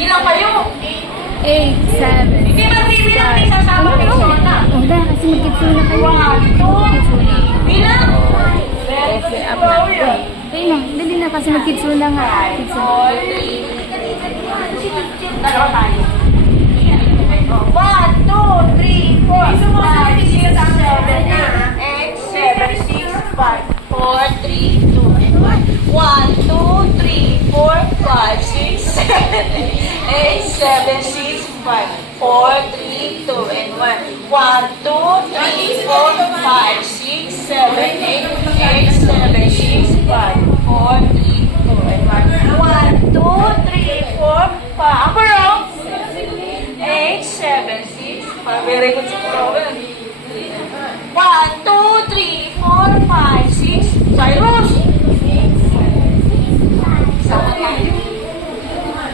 Bilang kayo. 8, 7. Hindi magbibilang may sasama kay Sona. Wala, kasi magkitsuna kayo. 1, 2, bilang. Very good. Up na. Ayun na, dali na kasi magkitsuna nga. Kitsuna. Dalawa tayo. 1, 2, 3, 4, 5, 6, 7, 8, 7, 6, 5, 4, 3, 2, and 1. 1, 2, 3, 4, 5, 6, 7, 8, 7, 6, 5, 4, 3, 2, and 1. 1, 2, 3, 4, 5, 6, 7, 8, 8, 7, 6, 5, 4, 3, 2, and 1. 1, 2, 3, 4, 5. Ako wrong? 8, 7, 6, 5. Very good si Rowan. 1, 2, 3, 4, 5, 6. Cyrus! Sama tayo.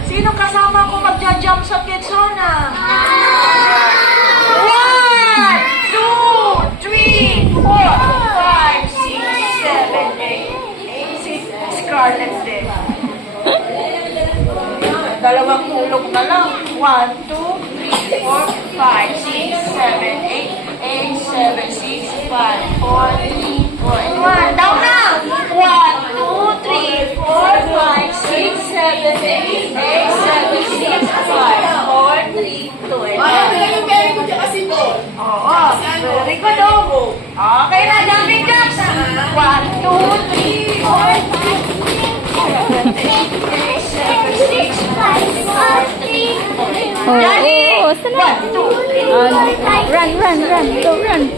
Sino kasama ko magja-jump sa Quezona? 1, 2, 3, 4, 5, 6, 7, 8. Scarlett din. Dalawang hulog na lang. 1, 2, 3, 4, 5, 6, 7, 8, 8, 7, 6, 5, 4, 3, 4, and 1. Down na! 1, 2, 3, 4, 5, 6, 7, 8, 8, 7, 6, 5, 4, 3, 2, and 1. Very good yung kasi po. Oo, very good oh. Okay na, jumping jacks. 1, 2, 3, 4, 5, 6, 7, 8, 7, 6, 5, 4, 3, 2, and 1. Daddy! Oo, sana. 1, 2, 3, 4, 5, Run, run, run. Go, run.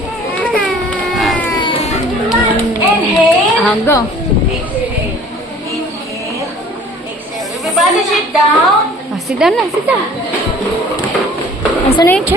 Inhale. Go. Exhale. Inhale. Exhale. Everybody sit down. Sit down na, sit down. Asan na yung chair